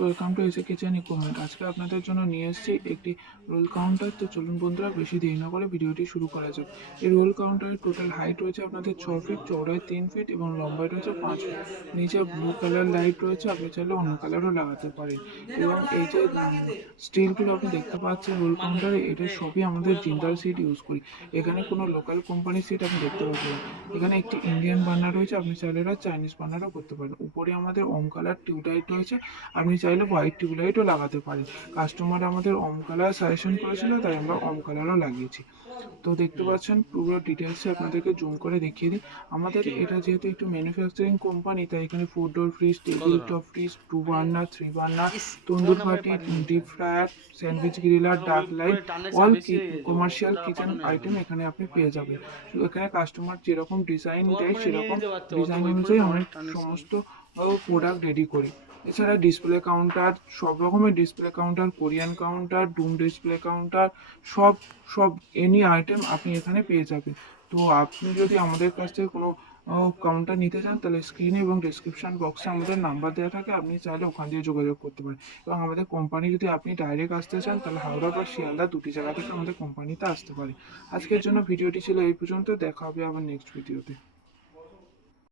Welcome to এসে kitchen equipment. আজকে আপনাদের জন্য নিয়ে এসেছি একটি রোল কাউন্টার। তো চলুন বন্ধুরা, বেশি দেরি না করে ভিডিওটি শুরু করা যাক। এই রোল কাউন্টারের টোটাল হাইট রয়েছে আপনাদের 6 ফিট, চওড়ায় 3 ফিট এবং লম্বায় রয়েছে 5 ফিট। নিচে ব্লু কালার লাইট রয়েছে, আপনি চাইলে অন্য কালারও লাগাতে পারেন। এবং এই যে স্টিলগুলো আপনি দেখতে পাচ্ছেন রোল কাউন্টারে, এটা সবই আমাদের জিন্দাল সিট ইউজ করি। এখানে কোনো লোকাল কোম্পানির সিট আপনি দেখতে পাচ্ছেন না। এখানে একটি ইন্ডিয়ান বার্নার রয়েছে, আপনি চাইলে এটা চাইনিজ বার্নারও করতে পারেন। উপরে আমাদের ওম কালার টিউবলাইট রয়েছে, আপনি চাইলে হোয়াইট টিউবলাইটও লাগাতে পারেন। কাস্টমার আমাদের ওম কালার সাজেশন করেছিল, তাই আমরা ওম কালারও লাগিয়েছি। তো দেখতে হুম, পাচ্ছেন পুরো ডিটেলসে আপনাদেরকে জুম করে দেখিয়ে দিই। আমাদের কি? এটা যেহেতু একটু ম্যানুফ্যাকচারিং কোম্পানি, তাই এখানে 4 ডোর ফ্রিজ, কত টেবিল টাকা? টপ ফ্রিজ, 2 বার্নার, 3 বার্নার, ইস! ফোন তন্দুর নাম্বারে ভাটি, পাঠিয়ে দিতে। ডিপ ফ্রায়ার, ঠিক স্যান্ডউইচ আছে? গ্রিলার, আপনার ওই ডার্ক লাইট, উপরে টানলে চাপ অল বেশি হয়ে যেত। কমার্শিয়াল টাকা কিচেন পাঠানো যাবে আইটেম না। এখানে আপনি পেয়ে যাবেন। তো এখানে কাস্টমার যেরকম ডিজাইন তোমার দেয়, ফোনে নিয়ে সেরকম যেতে পারতে, অত ডিজাইন ওই করে অনুযায়ী তো আমরা অনেক টানেছি। সমস্ত প্রোডাক্ট রেডি করি। এছাড়া ডিসপ্লে কাউন্টার, সব রকমের display counter, Korean counter, doom display counter, সব সব এনি আইটেম আপনি এখানে পেয়ে যাবেন। তো আপনি যদি আমাদের কাছ থেকে কোনো কাউন্টার নিতে চান, তাহলে স্ক্রিনে এবং ডিসক্রিপশন বক্সে আমাদের নাম্বার দেওয়া থাকে, আপনি চাইলে ওখান দিয়ে যোগাযোগ করতে পারেন। এবং আমাদের কোম্পানি যদি আপনি ডাইরেক্ট আসতে চান, তাহলে হাওড়া বা শিয়ালদা দুটি জায়গা থেকে আমাদের কোম্পানিতে আসতে পারে। আজকের জন্য ভিডিওটি ছিল এই পর্যন্ত। দেখা হবে আবার নেক্সট ভিডিওতে।